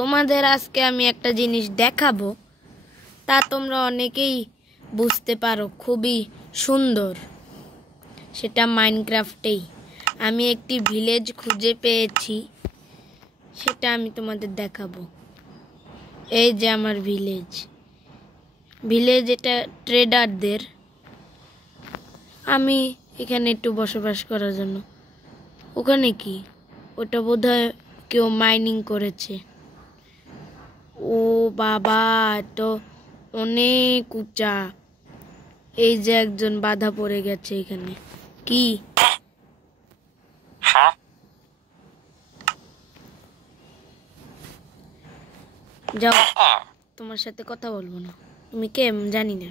তোমাদের আজকে আমি একটা জিনিস দেখাবো, তা তোমরা অনেকেই বুঝতে পারো, খুবই সুন্দর। সেটা মাইনক্রাফটেই আমি একটি ভিলেজ খুঁজে পেয়েছি, সেটা আমি তোমাদের দেখাবো। এই যে আমার ভিলেজ এটা ট্রেডারদের। আমি এখানে একটু বসবাস করার জন্য। ওখানে কি? ওটা বোধহয় কেউ মাইনিং করেছে। ও বাবা, তো অনেক উঁচা। এই যে একজন বাধা পড়ে গেছে এখানে। কি? যাও, তোমার সাথে কথা বলবো না। তুমি কে জানি না।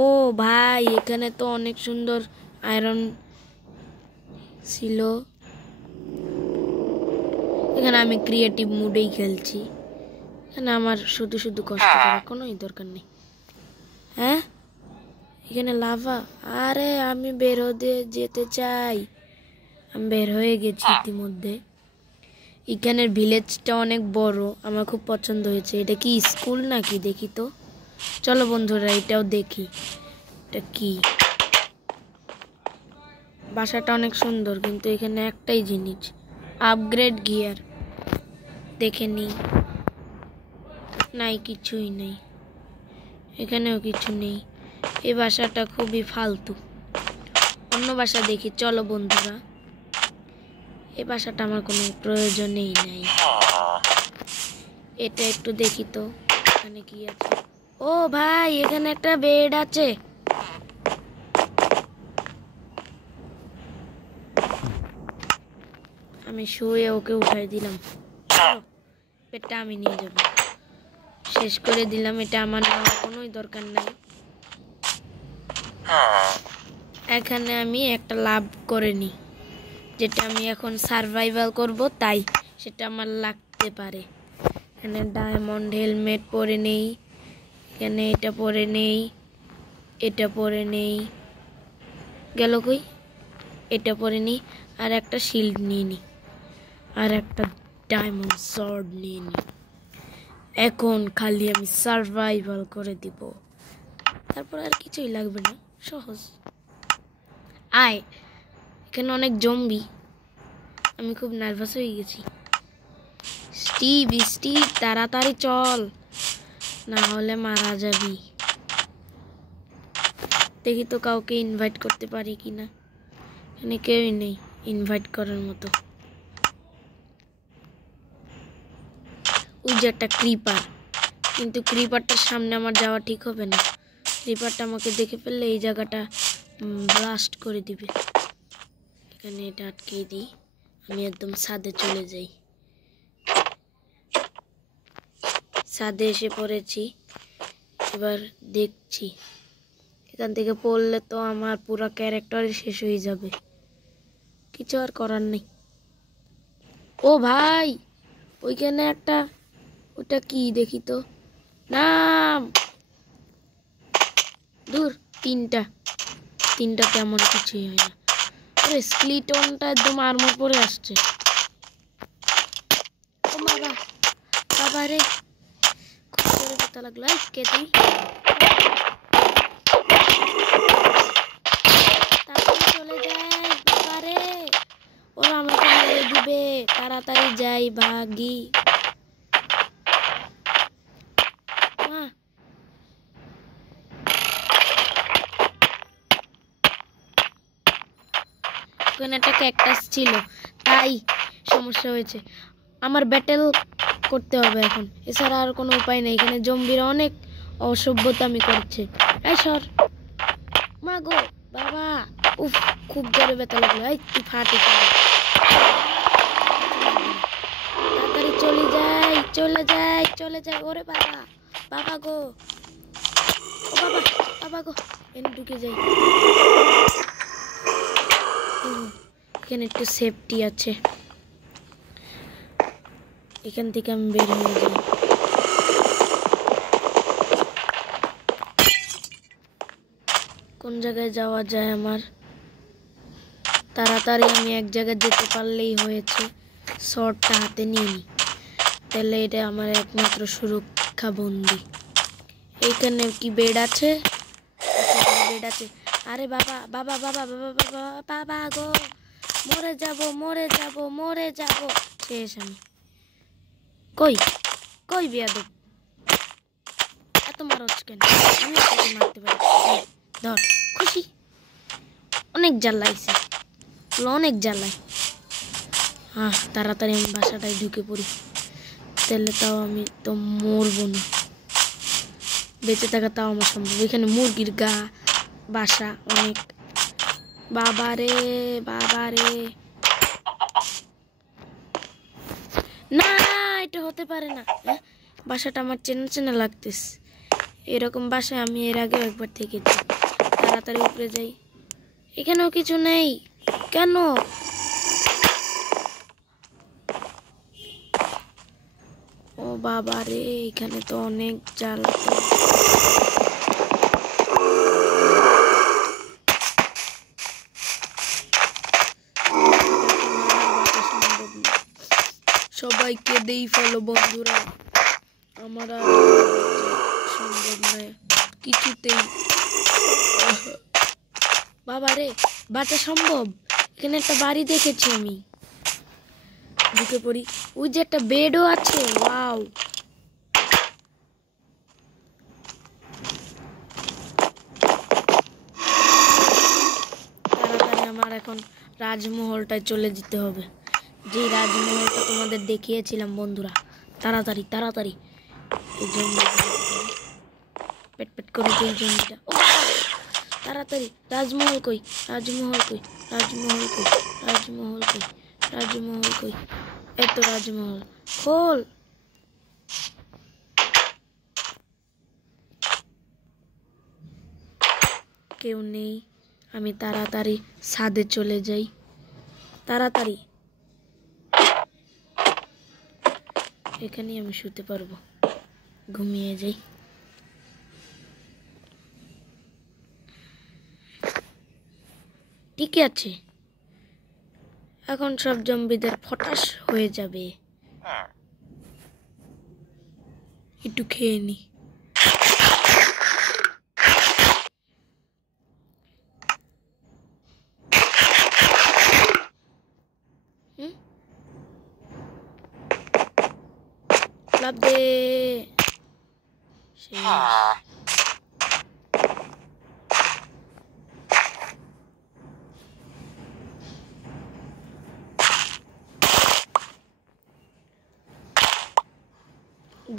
ও ভাই, এখানে তো অনেক সুন্দর আয়রন ছিল। এখানে আমি ক্রিয়েটিভ মুডেই খেলছি। এখানে আমার শুধু শুধু কষ্ট করার কোনোই দরকার নেই। হ্যাঁ, এখানে লাভা। আরে আমি বের হতে যেতে চাই। আমি বের হয়ে গেছি ইতিমধ্যে। এখানের ভিলেজটা অনেক বড়, আমার খুব পছন্দ হয়েছে। এটা কি স্কুল নাকি? দেখি তো। চলো বন্ধুরা, এটাও দেখি। এটা কি? বাসাটা অনেক সুন্দর, কিন্তু এখানে একটাই জিনিস, আপগ্রেড গিয়ার। দেখে নি। নাই, কিছুই নেই। এখানেও কিছু নেই। এই বাসাটা খুবই ফালতু। অন্য বাসা দেখি। চলো বন্ধুরা, এই বাসাটা আমার কোনো প্রয়োজনেই নাই। এটা একটু দেখি তো, এখানে কি আছে। ও ভাই, এখানে একটা বেড আছে। আমি শুয়ে ওকে উঠাই দিলাম। পেটটা আমি নিয়ে যাব। শেষ করে দিলাম। এটা আমার নেওয়ার কোনোই দরকার নাই। এখানে আমি একটা লাভ করে নিই, যেটা আমি এখন সারভাইভাল করব, তাই সেটা আমার লাগতে পারে। এখানে ডায়মন্ড হেলমেট পরে নেই। এখানে এটা পরে নেই। এটা পরে নেই। গেল কই? এটা পরে নিই। আর একটা শিল্ড নিয়ে নিই। আর একটা ডায়মন্ড সর্ড নিয়ে নিই। এখন খালি আমি সারভাইভাল করে দিব। তারপর আর কিছুই লাগবে না, সহজ। আয়, এখানে অনেক জম্বি। আমি খুব নার্ভাস হয়ে গেছি। স্টিভ তাড়াতাড়ি চল, না হলে মারা যাবি। দেখি তো কাউকে ইনভাইট করতে পারি কিনা। এখানে কেউই নেই ইনভাইট করার মতো। ওই যে একটা ক্রিপার, কিন্তু ক্রিপারটার সামনে আমার যাওয়া ঠিক হবে না। ক্রিপারটা আমাকে দেখে ফেললে এই জায়গাটা ব্লাস্ট করে দিবে। এখানে এটা আটকে দিই। আমি একদম ছাদে চলে যাই। ছাদে এসে পড়েছি। এবার দেখছি, এখান থেকে পড়লে তো আমার পুরো ক্যারেক্টারই শেষ হয়ে যাবে। কিছু আর করার নেই। ও ভাই, ওইখানে একটা, ওটা কি দেখি তো। নাম দূর। তিনটা তেমন কিছুই হয় না। আরে স্কেলিটনটা একদম আর্মর পরে আসছে। ও বাবা, বাবা রে, খুব জোরে ব্যথা লাগলো। এই কে তুই? তাড়াতাড়ি চলে যাই, বাবা রে, ওরা আমাকে মেরে দিবে। তাড়াতাড়ি যাই, ভাগি। ওখানে একটা ক্যাকটাস ছিল, তাই সমস্যা হয়েছে। আমার ব্যাটেল করতে হবে এখন, এছাড়া আর কোনো উপায় নেই। এখানে জম্বিরা অনেক অসভ্যতামি করছে। এই সর, মা গো, বাবা, উফ, খুব জোরে ব্যথা লাগলো। এই তুই ফাটে, তাড়াতাড়ি চলে যাই। ওরে বাবা, বাবা গো, ও বাবা, বাবা গো, এনে ঢুকে যাই। এখানে একটু সেফটি আছে, এখান থেকে আমি বের হয়ে যাই। কোন জায়গায় যাওয়া যায় আমার? তাড়াতাড়ি আমি এক জায়গায় যেতে পারলেই হয়েছে। শর্টটা হাতে নিয়ে নিই। তাহলে এটা আমার একমাত্র সুরক্ষা বন্দি। এইখানে কি বেড আছে? বেড আছে। আরে বাবা বাবা বাবা বাবা বাবা বাবা গো, মরে যাব মরে যাব মরে যাব। শেষ আমি। কই কই বেয়াদব, এত মারছ কেন? আমি তোকে মারতে পারি। ধর, খুশি? অনেক জ্বালাইছে, অনেক জ্বালাই। তাড়াতাড়ি আমি বাসাটায় ঢুকে পড়ি, তাহলে তাও আমি তো মরবো না, বেঁচে থাকা তাও আমার সম্ভব। এখানে মুরগির বাসা অনেক। বাবারে বাবারে, না এটা হতে পারে না। বাসাটা আমার চেনা চেনা লাগতেছে, এরকম বাসায় আমি এর আগেও একবার থেকেছি। তাড়াতাড়ি উপরে যাই। এখানেও কিছু নেই কেন? ও বাবা রে, এখানে তো অনেক জ্বালা। সবাইকে দেই ফেলো বন্ধুরা, আমার আর সম্ভব নয় কিছুতেই। বাবা রে, বাঁচা সম্ভব? এখানে একটা বাড়ি দেখেছি আমি, ঢুকে পড়ি। ওই যে একটা বেডও আছে, ওয়াও। তাড়াতাড়ি আমার এখন রাজমহলটায় চলে যেতে হবে, যে রাজমহলটা তোমাদের দেখিয়েছিলাম বন্ধুরা। তাড়াতাড়ি তাড়াতাড়ি, এই জমিটা পেট পেট করে এই জমিটা। ও তাড়াতাড়ি, রাজমহল কই রাজমহল কই রাজমহল কই রাজমহল কই রাজমহল কই? এত রাজমহল, খোল। কেউ নেই, আমি তাড়াতাড়ি ছাদে চলে যাই। তাড়াতাড়ি, এখানেই আমি শুতে পারবো, ঘুমিয়ে যাই। ঠিক আছে, এখন সব জম্বিদের ফটাস হয়ে যাবে। একটু খেয়ে নি। লাভ দে।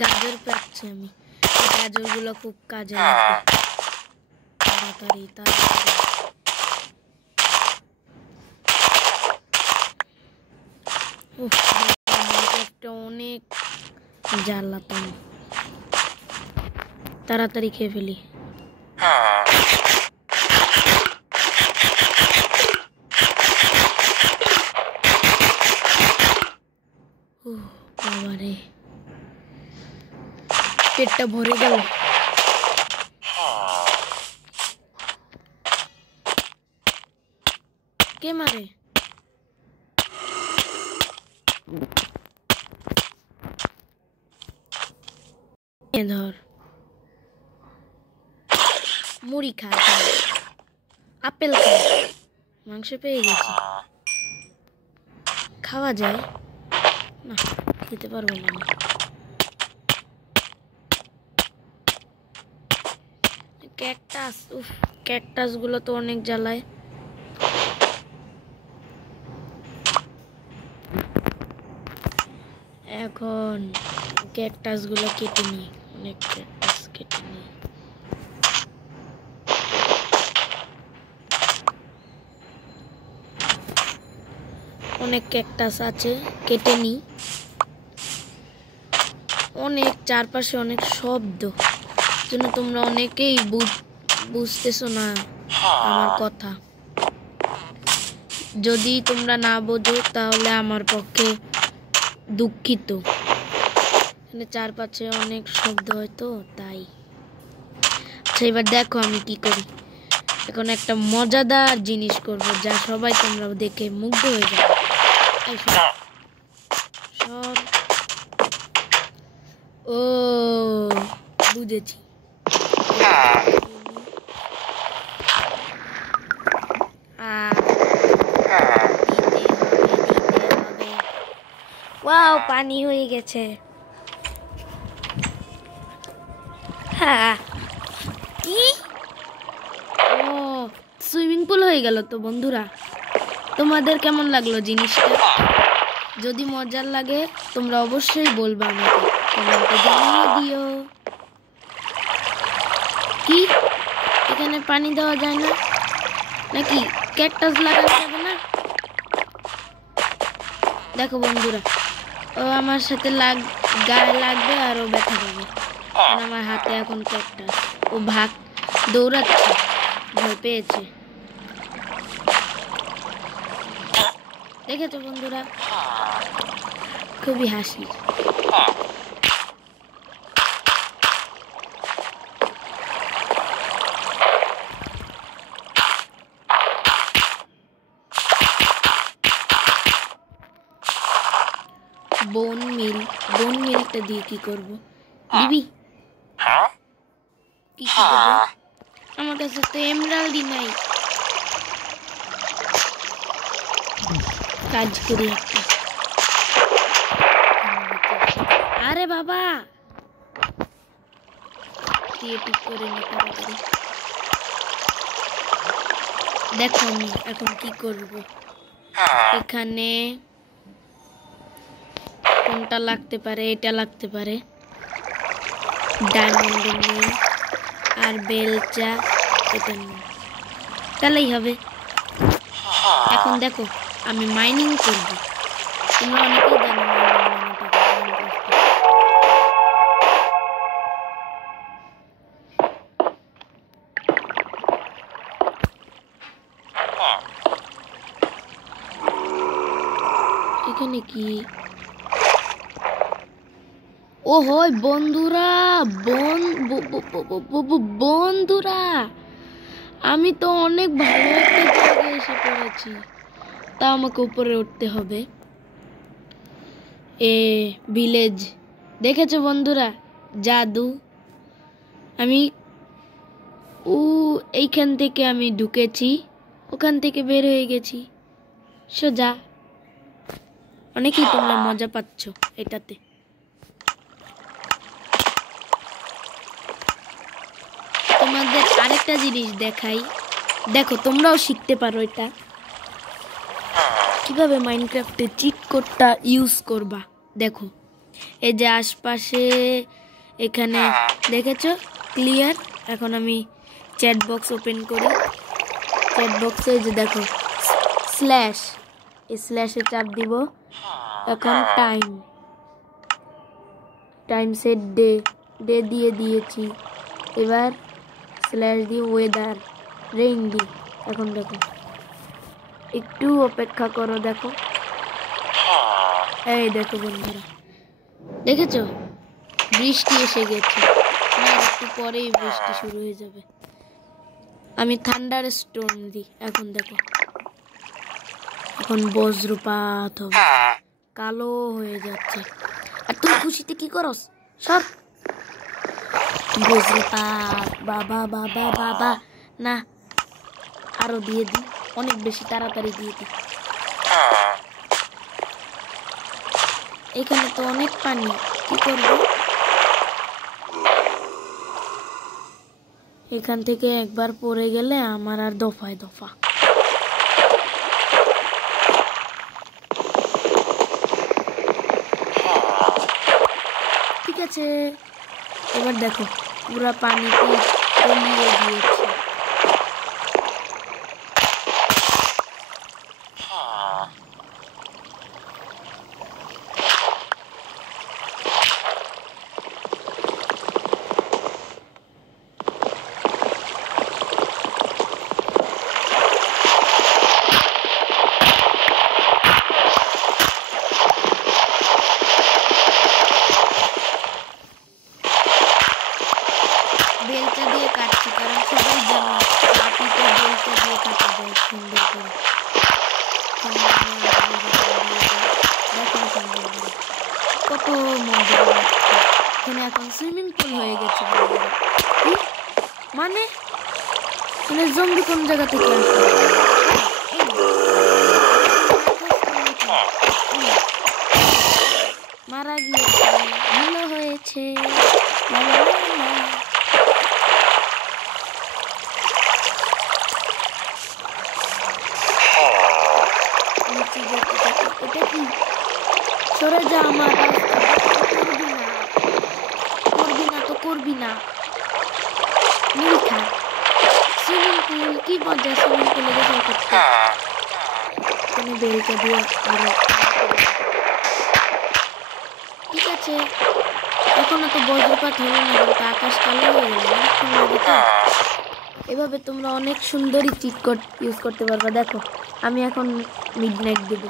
গাজর পাচ্ছি আমি, গাজরগুলো খুব কাজে লাগবে। তাড়াতাড়ি তাড়াতাড়ি, অনেক জ্বালাতন। তাড়াতাড়ি খেয়ে ফেলি। বাবারে, পেটটা ভরে গেল। কে মারে? ধর, মুড়ি খা, আপেল খা, মাংস পেয়ে গেছি। খাওয়া যায় না, খেতে পারবো না। ক্যাকটাস, ক্যাকটাস গুলো তো অনেক জ্বালায়। এখন ক্যাকটাস গুলো কেটে নি, অনেক ক্যাকটাস কেটে নি। অনেক ক্যাকটাস আছে, কেটে নি। অনেক চারপাশে অনেক শব্দ, জন্য তোমরা অনেকেই বুঝতেছো না আমার কথা। যদি তোমরা না বোঝো তাহলে আমার পক্ষে দুঃখিত। এখানে চারপাশে অনেক শব্দ হয় তো তাই। আচ্ছা, এবার দেখো আমি কি করি। এখন একটা মজাদার জিনিস করব, যা সবাই তোমরা দেখে মুগ্ধ হয়ে যাবে। সর, ও বুঝেছি। ওয়াও, পানি হয়ে গেছে। হ্যাঁ, কি? ও, সুইমিং পুল হয়ে গেল তো বন্ধুরা। তোমাদের কেমন লাগলো জিনিসটা? যদি মজার লাগে তোমরা অবশ্যই বলবা আমাকে, কমেন্টে জানিয়ে দিও। কি এখানে পানি দেওয়া যায় না নাকি? ক্যাকটাস লাগানো যাবে না? দেখো বন্ধুরা, ও আমার সাথে গায়ে লাগবে আর ও ব্যথা পাবে, কারণ আমার হাতে এখন ক্যাকটাস। ও দৌড়াচ্ছে, ভয় পেয়েছে। দেখেছো বন্ধুরা, খুবই হাসি। বোন মিলটা দিয়ে কি করবো? দিবি? কি দেবো? আমার কাছে তো এমরাল্ডই নাই। কাজ করি একটা। আরে বাবা, ক্রিয়েটিভ করে নি তাড়াতাড়ি। দেখো আমি এখন কি করব। এখানে কোনটা লাগতে পারে? এটা লাগতে পারে। ডায়মন্ড নিয়ে আর বেলচা এটা নিয়ে তাহলেই হবে। এখন দেখো আমি মাইনিং করব। তোমরা অনেকেই জানো এখানে কি? ও হয় বন্ধুরা, বন্ধুরা, আমি তো অনেক ভালো একটা জায়গায় এসে পড়েছি। তা আমাকে উপরে উঠতে হবে। ভিলেজ দেখেছো বন্ধুরা? জাদু। আমি এইখান থেকে আমি ঢুকেছি, ওখান থেকে বের হয়ে গেছি সোজা। অনেকেই তোমরা মজা পাচ্ছ এটাতে। তোমাদের আরেকটা জিনিস দেখাই, দেখো তোমরাও শিখতে পারো এটা কিভাবে মাইনক্রাফটে চিট কোডটা ইউজ করবা। দেখো এই যে আশপাশে এখানে দেখেছো ক্লিয়ার। এখন আমি চ্যাট বক্স ওপেন করি। চ্যাট বক্সে যে দেখো স্ল্যাশ, এই স্ল্যাশে চাপ দিব। এখন টাইম সেট ডে দিয়ে দিয়েছি। এবার স্ল্যাশ দিয়ে ওয়েদার রেইন দি। এখন দেখো একটু অপেক্ষা করো, দেখো এই দেখো বন্ধুরা, দেখেছো বৃষ্টি এসে গেছে। একটু পরেই বৃষ্টি শুরু হয়ে যাবে। আমি থান্ডার স্টোর্ম দিই। এখন দেখো, এখন বজ্রপাত হবে, কালো হয়ে যাচ্ছে। আর তুই খুশিতে কি করস? সব বজ্রপাত। বাবা বাবা বাবা, না আরো দিয়ে দি, অনেক বেশি তাড়াতাড়ি দিয়ে দি। এখানে তো অনেক পানি, কি করবো? এখান থেকে একবার পড়ে গেলে আমার আর দফায় দফা। ঠিক আছে, এবার দেখো পুরা পানিতে তলিয়ে গিয়েছে। বেলচা দিয়ে কাটছি, কারণ সবাই জানো মাটিতে বেলচা দিয়ে কাটা যায় সুন্দর করে। কত মজা লাগছে। এখানে এখন সুইমিং পুল হয়ে গেছে। মানে জম্বি কোন জায়গা থেকে আসে? মারা গিয়েছে, ভালো হয়েছে। এটা কি? সরে যা আমার রাস্তা, করবি না মিথ্যা। সুইমিং পুল কি মজা, সুইমিং পুলে গোসল করতে। এখানে বেলটা দিয়ে আরো ঠিক আছে। এখনো তো বজ্রপাত হলো না, কিন্তু আকাশ কালো হয়ে গেল। অনেকক্ষণ লাগে তো। এভাবে তোমরা অনেক সুন্দরী চিট কোড ইউজ করতে পারবা। দেখো আমি এখন মিডনাইট দেব।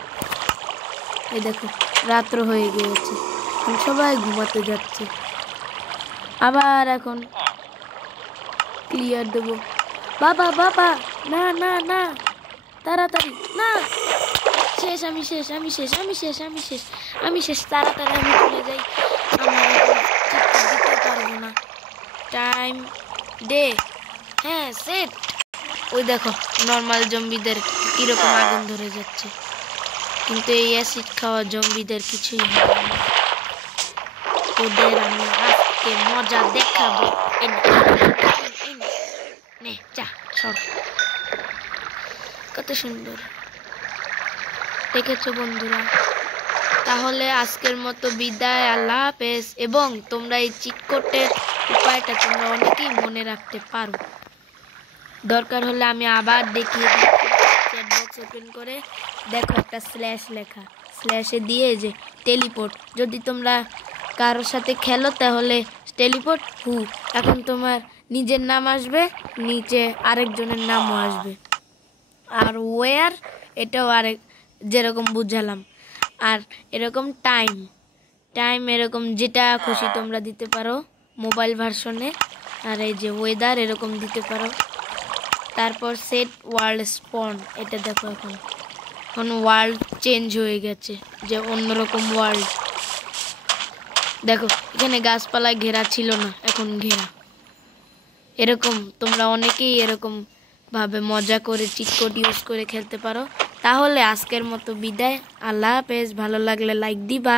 এই দেখো রাত্র হয়ে গিয়েছে, সবাই ঘুমাতে যাচ্ছে। আবার এখন ক্লিয়ার দেব। বাবা না না না, তাড়াতাড়ি না। শেষ, আমি শেষ। তাড়াতাড়ি আমি চলে যাই। আমার দিতে পারবো না। টাইম ডে, হ্যাঁ সেট। ওই দেখো নর্মাল জম্বিদের কিরকম আগুন ধরে যাচ্ছে, কিন্তু এই অ্যাসিড খাওয়া জম্বিদের কিছুই হবে না। ওদের আমি আজকে মজা দেখাবো। নে যা, সর। কত সুন্দর দেখেছো বন্ধুরা? তাহলে আজকের মতো বিদায়, আল্লাহ হাফেজ। এবং তোমরা এই চিটকোটের উপায়টা তোমরা অনেকেই মনে রাখতে পারো। দরকার হলে আমি আবার দেখিয়ে দিচ্ছি। চ্যাট বক্স ওপেন করে দেখো একটা স্ল্যাশ লেখা, স্ল্যাশে দিয়ে যে টেলিপোর্ট। যদি তোমরা কারোর সাথে খেলো তাহলে টেলিপোর্ট হু, এখন তোমার নিজের নাম আসবে, নিচে আরেকজনের নামও আসবে। আর ওয়ার, এটাও আরেক, যেরকম বুঝালাম। আর এরকম টাইম এরকম যেটা খুশি তোমরা দিতে পারো মোবাইল ভার্সনে। আর এই যে ওয়েদার এরকম দিতে পারো। তারপর সেট ওয়ার্ল্ড স্পন, এটা দেখো এখন ওয়ার্ল্ড চেঞ্জ হয়ে গেছে, যে অন্যরকম ওয়ার্ল্ড। দেখো এখানে গাছপালা ঘেরা ছিল না, এখন ঘেরা। এরকম তোমরা অনেকেই এরকম ভাবে মজা করে চিটকোড ইউজ করে খেলতে পারো। তাহলে আজকের মতো বিদায়, আল্লাহ হাফেজ। ভালো লাগলে লাইক দিবা।